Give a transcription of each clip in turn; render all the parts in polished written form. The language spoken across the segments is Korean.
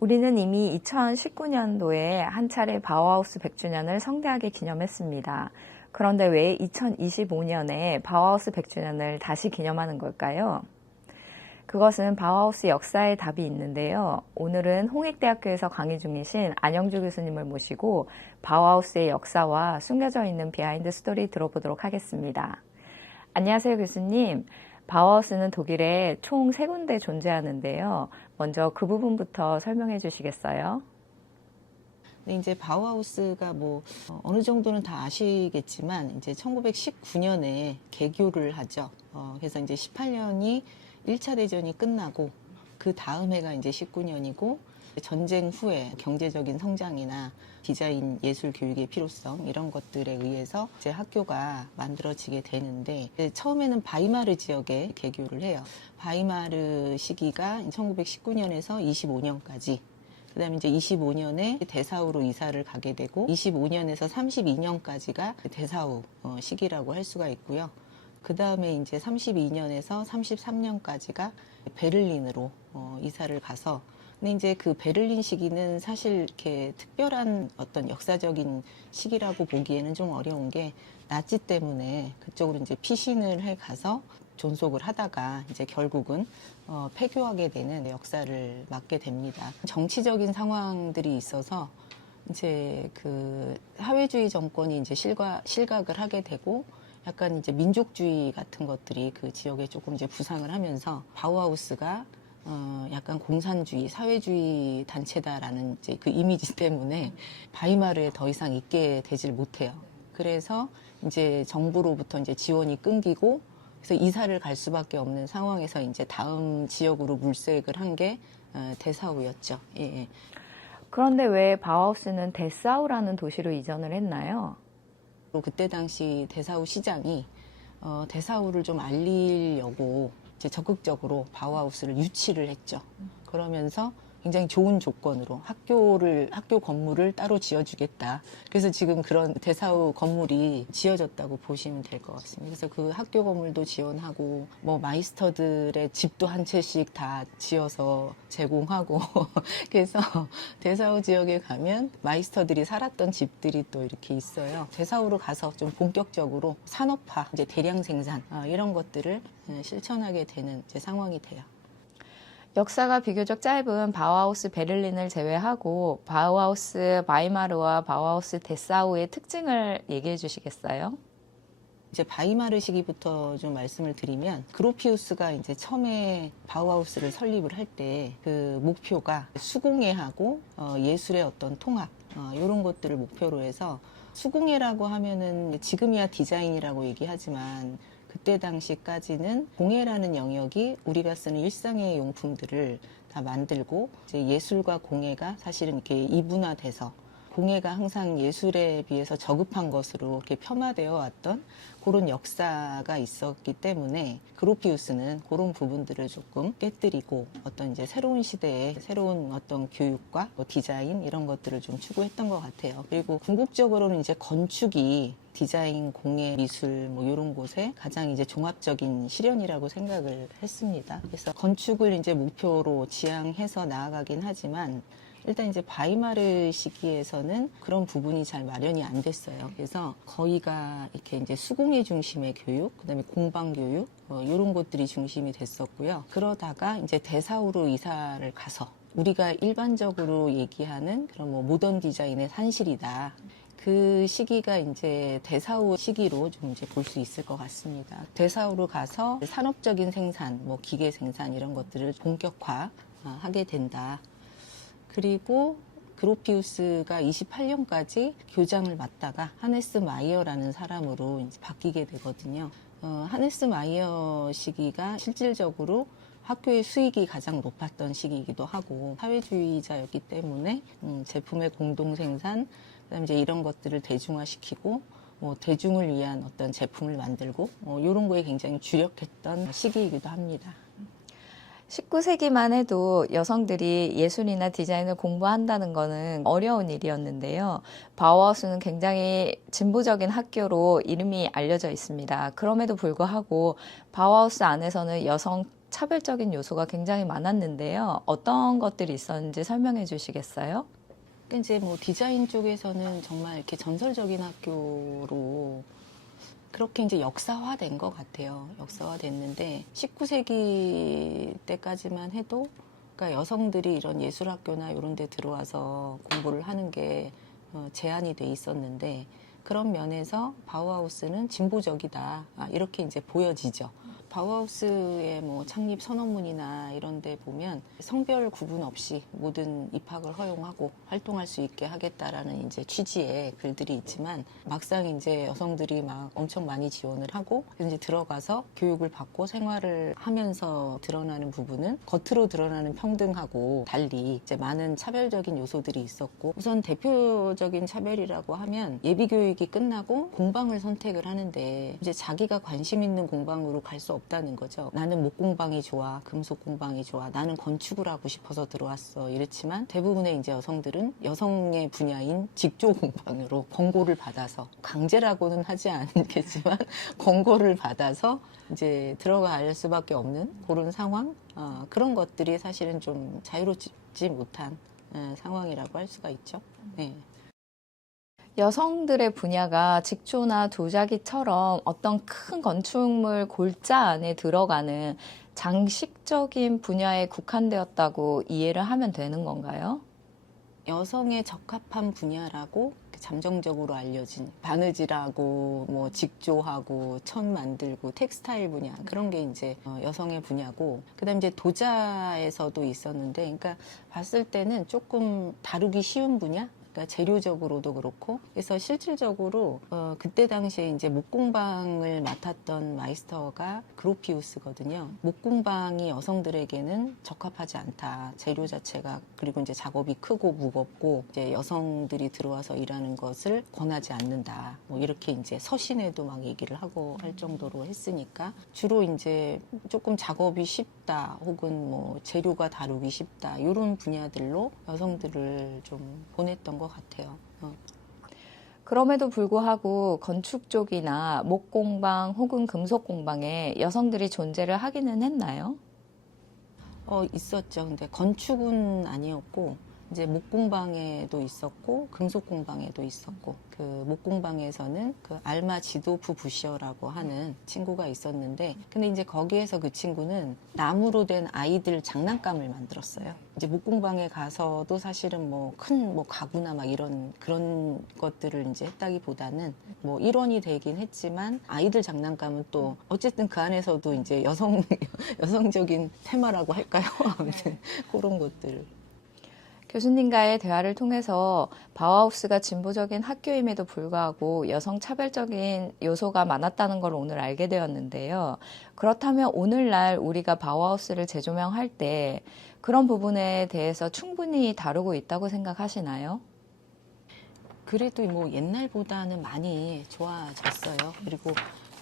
우리는 이미 2019년도에 한 차례 바우하우스 100주년을 성대하게 기념했습니다. 그런데 왜 2025년에 바우하우스 100주년을 다시 기념하는 걸까요? 그것은 바우하우스 역사의 답이 있는데요. 오늘은 홍익대학교에서 강의 중이신 안영주 교수님을 모시고 바우하우스의 역사와 숨겨져 있는 비하인드 스토리 들어보도록 하겠습니다. 안녕하세요, 교수님. 바우하우스는 독일에 총 3군데 존재하는데요. 먼저 그 부분부터 설명해 주시겠어요? 근데 이제 바우하우스가 어느 정도는 다 아시겠지만 이제 1919년에 개교를 하죠. 그래서 이제 18년이 1차 대전이 끝나고 그 다음 해가 이제 19년이고 전쟁 후에 경제적인 성장이나 디자인 예술 교육의 필요성 이런 것들에 의해서 이제 학교가 만들어지게 되는데 처음에는 바이마르 지역에 개교를 해요. 바이마르 시기가 1919년에서 25년까지. 그다음에 이제 25년에 데사우로 이사를 가게 되고 25년에서 32년까지가 데사우 시기라고 할 수가 있고요. 그 다음에 이제 32년에서 33년까지가 베를린으로 이사를 가서 근데 이제 그 베를린 시기는 사실 이렇게 특별한 어떤 역사적인 시기라고 보기에는 좀 어려운 게 나치 때문에 그쪽으로 이제 피신을 해 가서 존속을 하다가 이제 결국은 폐교하게 되는 역사를 맞게 됩니다. 정치적인 상황들이 있어서 이제 그 사회주의 정권이 이제 실각을 하게 되고 약간 이제 민족주의 같은 것들이 그 지역에 조금 이제 부상을 하면서 바우하우스가 약간 공산주의, 사회주의 단체다라는 이제 그 이미지 때문에 바이마르에 더 이상 있게 되질 못해요. 그래서 이제 정부로부터 이제 지원이 끊기고 그래서 이사를 갈 수밖에 없는 상황에서 이제 다음 지역으로 물색을 한 게 데사우였죠. 예. 그런데 왜 바우하우스는 데사우라는 도시로 이전을 했나요? 그때 당시 데사우 시장이 데사우를 좀 알리려고 이제 적극적으로 바우하우스를 유치를 했죠. 그러면서 굉장히 좋은 조건으로 학교 건물을 따로 지어주겠다. 그래서 지금 그런 데사우 건물이 지어졌다고 보시면 될 것 같습니다. 그래서 그 학교 건물도 지원하고 마이스터들의 집도 한 채씩 다 지어서 제공하고 그래서 데사우 지역에 가면 마이스터들이 살았던 집들이 또 이렇게 있어요. 데사우로 가서 좀 본격적으로 산업화, 이제 대량 생산 이런 것들을 실천하게 되는 이제 상황이 돼요. 역사가 비교적 짧은 바우하우스 베를린을 제외하고 바우하우스 바이마르와 바우하우스 데사우의 특징을 얘기해 주시겠어요? 이제 바이마르 시기부터 좀 말씀을 드리면 그로피우스가 이제 처음에 바우하우스를 설립을 할 때 그 목표가 수공예하고 예술의 어떤 통합 이런 것들을 목표로 해서 수공예라고 하면은 지금이야 디자인이라고 얘기하지만 그때 당시까지는 공예라는 영역이 우리가 쓰는 일상의 용품들을 다 만들고 이제 예술과 공예가 사실은 이렇게 이분화돼서 공예가 항상 예술에 비해서 저급한 것으로 이렇게 폄하되어 왔던 그런 역사가 있었기 때문에 그로피우스는 그런 부분들을 조금 깨뜨리고 어떤 이제 새로운 시대에 새로운 어떤 교육과 디자인 이런 것들을 좀 추구했던 것 같아요. 그리고 궁극적으로는 이제 건축이 디자인, 공예, 미술 이런 곳에 가장 이제 종합적인 실현이라고 생각을 했습니다. 그래서 건축을 이제 목표로 지향해서 나아가긴 하지만 일단 이제 바이마르 시기에서는 그런 부분이 잘 마련이 안 됐어요. 그래서 거의가 이렇게 이제 수공예 중심의 교육, 그다음에 공방 교육 이런 것들이 중심이 됐었고요. 그러다가 이제 데사우로 이사를 가서 우리가 일반적으로 얘기하는 그런 모던 디자인의 산실이다. 그 시기가 이제 데사우 시기로 좀 이제 볼 수 있을 것 같습니다. 데사우로 가서 산업적인 생산, 기계 생산 이런 것들을 본격화하게 된다. 그리고 그로피우스가 28년까지 교장을 맡다가 하네스 마이어라는 사람으로 이제 바뀌게 되거든요. 하네스 마이어 시기가 실질적으로 학교의 수익이 가장 높았던 시기이기도 하고 사회주의자였기 때문에 제품의 공동 생산, 그다음에 이제 이런 것들을 대중화시키고 대중을 위한 어떤 제품을 만들고 이런 거에 굉장히 주력했던 시기이기도 합니다. 19세기만 해도 여성들이 예술이나 디자인을 공부한다는 것은 어려운 일이었는데요. 바우하우스는 굉장히 진보적인 학교로 이름이 알려져 있습니다. 그럼에도 불구하고 바우하우스 안에서는 여성 차별적인 요소가 굉장히 많았는데요. 어떤 것들이 있었는지 설명해 주시겠어요? 이제 뭐 디자인 쪽에서는 정말 이렇게 전설적인 학교로 그렇게 이제 역사화된 것 같아요. 역사화됐는데 19세기 때까지만 해도 그러니까 여성들이 이런 예술학교나 이런 데 들어와서 공부를 하는 게 제한이 돼 있었는데 그런 면에서 바우하우스는 진보적이다. 이렇게 이제 보여지죠. 바우하우스의 뭐 창립 선언문이나 이런 데 보면 성별 구분 없이 모든 입학을 허용하고 활동할 수 있게 하겠다라는 이제 취지의 글들이 있지만 막상 이제 여성들이 막 엄청 많이 지원을 하고 이제 들어가서 교육을 받고 생활을 하면서 드러나는 부분은 겉으로 드러나는 평등하고 달리 이제 많은 차별적인 요소들이 있었고 우선 대표적인 차별이라고 하면 예비 교육이 끝나고 공방을 선택을 하는데 이제 자기가 관심 있는 공방으로 갈 수 없다는 거죠. 나는 목공방이 좋아, 금속공방이 좋아, 나는 건축을 하고 싶어서 들어왔어. 이랬지만 대부분의 이제 여성들은 여성의 분야인 직조공방으로 권고를 받아서 강제라고는 하지 않겠지만 권고를 받아서 이제 들어갈 수밖에 없는 그런 상황. 그런 것들이 사실은 좀 자유롭지 못한 상황이라고 할 수가 있죠. 네. 여성들의 분야가 직조나 도자기처럼 어떤 큰 건축물 골자 안에 들어가는 장식적인 분야에 국한되었다고 이해를 하면 되는 건가요? 여성에 적합한 분야라고 잠정적으로 알려진 바느질하고 뭐 직조하고 천 만들고 텍스타일 분야 그런 게 이제 여성의 분야고 그다음 이제 도자에서도 있었는데 그러니까 봤을 때는 조금 다루기 쉬운 분야 그러니까 재료적으로도 그렇고 그래서 실질적으로 그때 당시에 이제 목공방을 맡았던 마이스터가 그로피우스거든요. 목공방이 여성들에게는 적합하지 않다. 재료 자체가 그리고 이제 작업이 크고 무겁고 이제 여성들이 들어와서 일하는 것을 권하지 않는다. 뭐 이렇게 이제 서신에도 막 얘기를 하고 할 정도로 했으니까 주로 이제 조금 작업이 쉽다 혹은 뭐 재료가 다루기 쉽다 이런 분야들로 여성들을 좀 보냈던 것 같아요. 그럼에도 불구하고 건축 쪽이나 목공방 혹은 금속공방에 여성들이 존재를 하기는 했나요? 있었죠. 근데 건축은 아니었고 이제 목공방에도 있었고 금속공방에도 있었고 그 목공방에서는 그 알마 지도프 부셔라고 하는 친구가 있었는데 근데 이제 거기에서 그 친구는 나무로 된 아이들 장난감을 만들었어요. 이제 목공방에 가서도 사실은 뭐 큰 뭐 가구나 막 이런 그런 것들을 이제 했다기보다는 뭐 일원이 되긴 했지만 아이들 장난감은 또 어쨌든 그 안에서도 이제 여성적인 테마라고 할까요? 아무튼 그런 것들. 교수님과의 대화를 통해서 바우하우스가 진보적인 학교임에도 불구하고 여성 차별적인 요소가 많았다는 걸 오늘 알게 되었는데요. 그렇다면 오늘날 우리가 바우하우스를 재조명할 때 그런 부분에 대해서 충분히 다루고 있다고 생각하시나요? 그래도 뭐 옛날보다는 많이 좋아졌어요. 그리고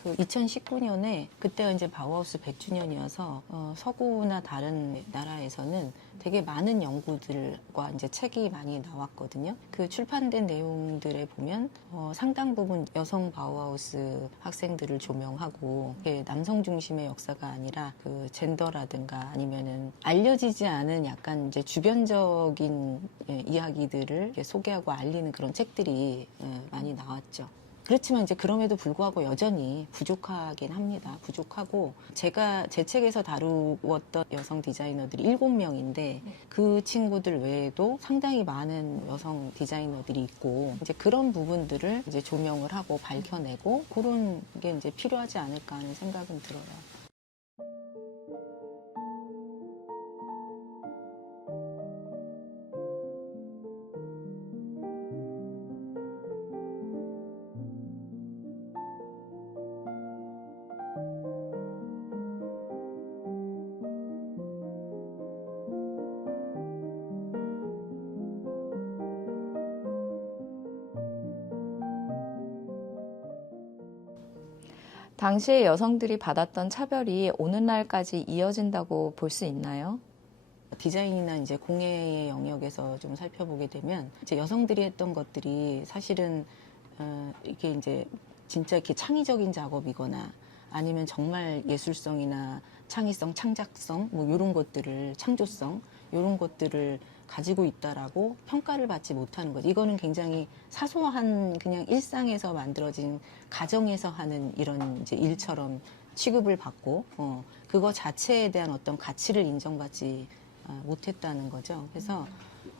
그 2019년에 그때가 이제 바우하우스 100주년이어서 서구나 다른 나라에서는 되게 많은 연구들과 이제 책이 많이 나왔거든요. 그 출판된 내용들에 보면 상당 부분 여성 바우하우스 학생들을 조명하고 남성 중심의 역사가 아니라 그 젠더라든가 아니면은 알려지지 않은 약간 이제 주변적인 이야기들을 이렇게 소개하고 알리는 그런 책들이 많이 나왔죠. 그렇지만 이제 그럼에도 불구하고 여전히 부족하긴 합니다. 부족하고 제가 제 책에서 다루었던 여성 디자이너들이 7명인데 그 친구들 외에도 상당히 많은 여성 디자이너들이 있고 이제 그런 부분들을 이제 조명을 하고 밝혀내고 그런 게 이제 필요하지 않을까 하는 생각은 들어요. 당시에 여성들이 받았던 차별이 오늘날까지 이어진다고 볼 수 있나요? 디자인이나 이제 공예의 영역에서 좀 살펴보게 되면 이제 여성들이 했던 것들이 사실은 이게 이제 진짜 이렇게 창의적인 작업이거나 아니면 정말 예술성이나 창의성, 창작성 뭐 이런 것들을 창조성 이런 것들을 가지고 있다라고 평가를 받지 못하는 거죠. 이거는 굉장히 사소한 그냥 일상에서 만들어진 가정에서 하는 이런 이제 일처럼 취급을 받고 그거 자체에 대한 어떤 가치를 인정받지 못했다는 거죠. 그래서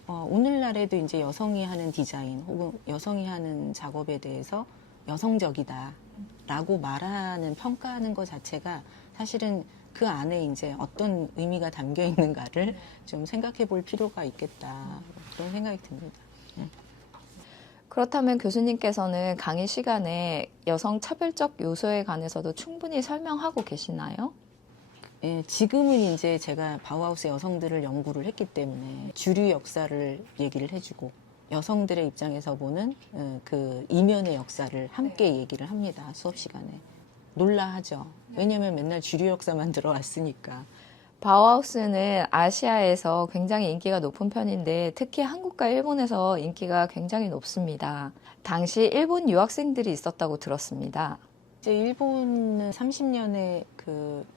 오늘날에도 이제 여성이 하는 디자인 혹은 여성이 하는 작업에 대해서 여성적이다라고 말하는 평가하는 것 자체가 사실은 그 안에 이제 어떤 의미가 담겨 있는가를 좀 생각해 볼 필요가 있겠다. 그런 생각이 듭니다. 그렇다면 교수님께서는 강의 시간에 여성 차별적 요소에 관해서도 충분히 설명하고 계시나요? 예, 지금은 이제 제가 바우하우스 여성들을 연구를 했기 때문에 주류 역사를 얘기를 해주고 여성들의 입장에서 보는 그 이면의 역사를 함께 얘기를 합니다. 수업 시간에. 놀라하죠. 왜냐하면 맨날 주류 역사만 들어왔으니까. 바우하우스는 아시아에서 굉장히 인기가 높은 편인데 특히 한국과 일본에서 인기가 굉장히 높습니다. 당시 일본 유학생들이 있었다고 들었습니다. 이제 일본은 30년에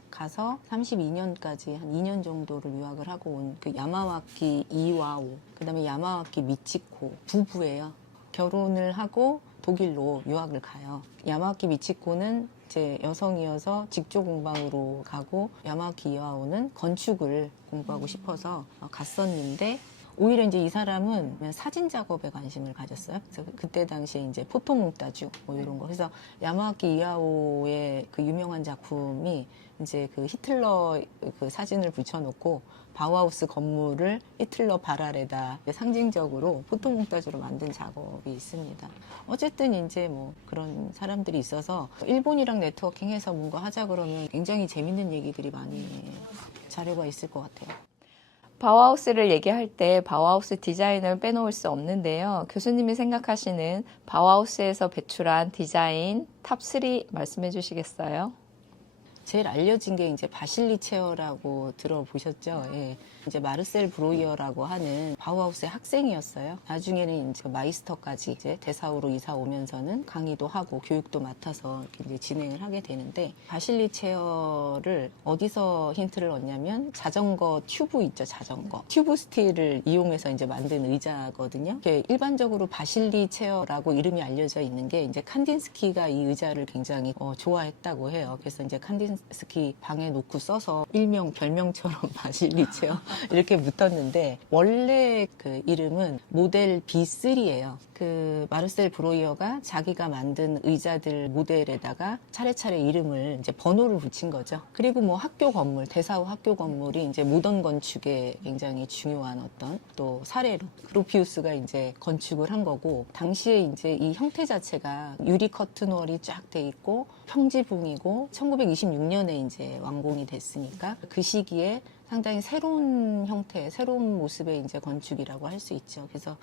가서 32년까지 한 2년 정도를 유학을 하고 온 그 야마와키 이와오, 그다음에 야마와키 미치코 부부예요. 결혼을 하고 독일로 유학을 가요. 야마와키 미치코는 이제 여성이어서 직조 공방으로 가고 야마와키 이와오는 건축을 공부하고 싶어서 갔었는데 오히려 이제 이 사람은 사진 작업에 관심을 가졌어요. 그래서 그때 당시에 이제 포토몽따주 뭐 이런 거. 그래서 야마와키 이와오의 그 유명한 작품이 이제 그 히틀러 그 사진을 붙여놓고 바우하우스 건물을 히틀러 발 아래다 상징적으로 포토몽따주로 만든 작업이 있습니다. 어쨌든 이제 뭐 그런 사람들이 있어서 일본이랑 네트워킹해서 뭔가 하자 그러면 굉장히 재밌는 얘기들이 많이 자료가 있을 것 같아요. 바우하우스를 얘기할 때 바우하우스 디자인을 빼놓을 수 없는데요. 교수님이 생각하시는 바우하우스에서 배출한 디자인 탑3 말씀해 주시겠어요? 제일 알려진 게 이제 바실리 체어라고 들어보셨죠? 예. 이제 마르셀 브로이어라고 하는 바우하우스의 학생이었어요. 나중에는 이제 마이스터까지 이제 데사우로 이사 오면서는 강의도 하고 교육도 맡아서 이렇게 이제 진행을 하게 되는데 바실리 체어를 어디서 힌트를 얻냐면 자전거 튜브 있죠, 자전거. 튜브 스틸을 이용해서 이제 만든 의자거든요. 일반적으로 바실리 체어라고 이름이 알려져 있는 게 이제 칸딘스키가 이 의자를 굉장히 좋아했다고 해요. 그래서 이제 칸딘스키 방에 놓고 써서 일명 별명처럼 바실리 체어 이렇게 붙었는데 원래 그 이름은 모델 B3예요. 그 마르셀 브로이어가 자기가 만든 의자들 모델에다가 차례차례 이름을 이제 번호를 붙인 거죠. 그리고 뭐 학교 건물, 데사우 학교 건물이 이제 모던 건축에 굉장히 중요한 어떤 또 사례로 그로피우스가 이제 건축을 한 거고 당시에 이제 이 형태 자체가 유리 커튼월이 쫙 돼 있고 평지붕이고 1926년에 이제 완공이 됐으니까 그 시기에 상당히 새로운 형태, 새로운 모습의 이제 건축이라고 할 수 있죠. 그래서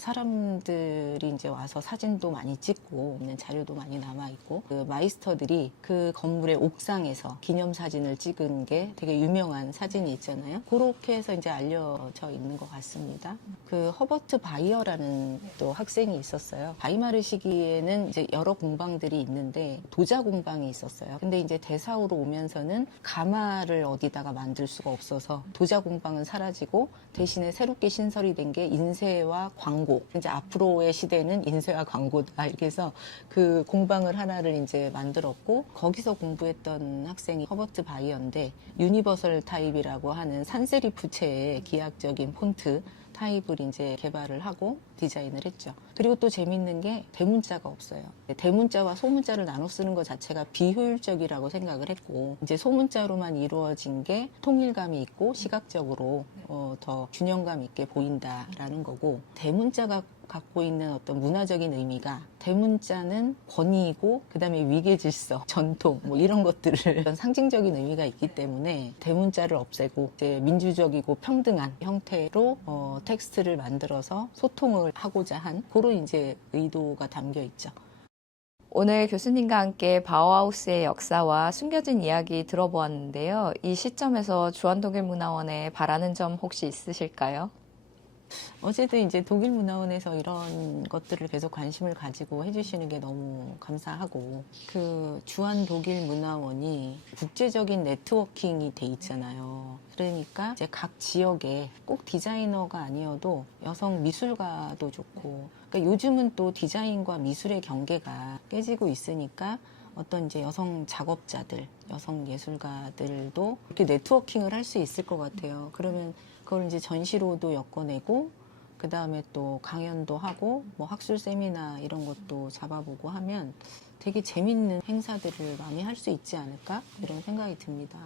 사람들이 이제 와서 사진도 많이 찍고 있는 자료도 많이 남아 있고 그 마이스터들이 그 건물의 옥상에서 기념 사진을 찍은 게 되게 유명한 사진이 있잖아요. 그렇게 해서 이제 알려져 있는 것 같습니다. 그 허버트 바이어라는 또 학생이 있었어요. 바이마르 시기에는 이제 여러 공방들이 있는데 도자 공방이 있었어요. 근데 이제 데사우로 오면서는 가마를 어디다가 만들 수가 없어서 도자 공방은 사라지고 대신에 새롭게 신설이 된 게 인쇄와 광고. 이제 앞으로의 시대는 인쇄와 광고다. 이렇게 해서 그 공방을 하나를 이제 만들었고 거기서 공부했던 학생이 허버트 바이어인데 유니버설 타입이라고 하는 산세리프체의 기하학적인 폰트 타입을 이제 개발을 하고 디자인을 했죠. 그리고 또 재밌는 게 대문자가 없어요. 대문자와 소문자를 나눠 쓰는 것 자체가 비효율적이라고 생각을 했고 이제 소문자로만 이루어진 게 통일감이 있고 시각적으로 더 균형감 있게 보인다라는 거고 대문자가 갖고 있는 어떤 문화적인 의미가 대문자는 권위이고 그다음에 위계 질서, 전통 뭐 이런 것들을 상징적인 의미가 있기 때문에 대문자를 없애고 이제 민주적이고 평등한 형태로 텍스트를 만들어서 소통을 하고자 한 그런 이제 의도가 담겨 있죠. 오늘 교수님과 함께 바우하우스의 역사와 숨겨진 이야기 들어보았는데요. 이 시점에서 주한독일문화원에 바라는 점 혹시 있으실까요? 어쨌든 이제 독일문화원에서 이런 것들을 계속 관심을 가지고 해주시는 게 너무 감사하고, 그 주한 독일문화원이 국제적인 네트워킹이 돼 있잖아요. 그러니까 이제 각 지역에 꼭 디자이너가 아니어도 여성 미술가도 좋고, 그러니까 요즘은 또 디자인과 미술의 경계가 깨지고 있으니까 어떤 이제 여성 작업자들, 여성 예술가들도 이렇게 네트워킹을 할 수 있을 것 같아요. 그러면 그걸 이제 전시로도 엮어내고, 그 다음에 또 강연도 하고, 뭐 학술 세미나 이런 것도 잡아보고 하면 되게 재밌는 행사들을 많이 할 수 있지 않을까? 이런 생각이 듭니다.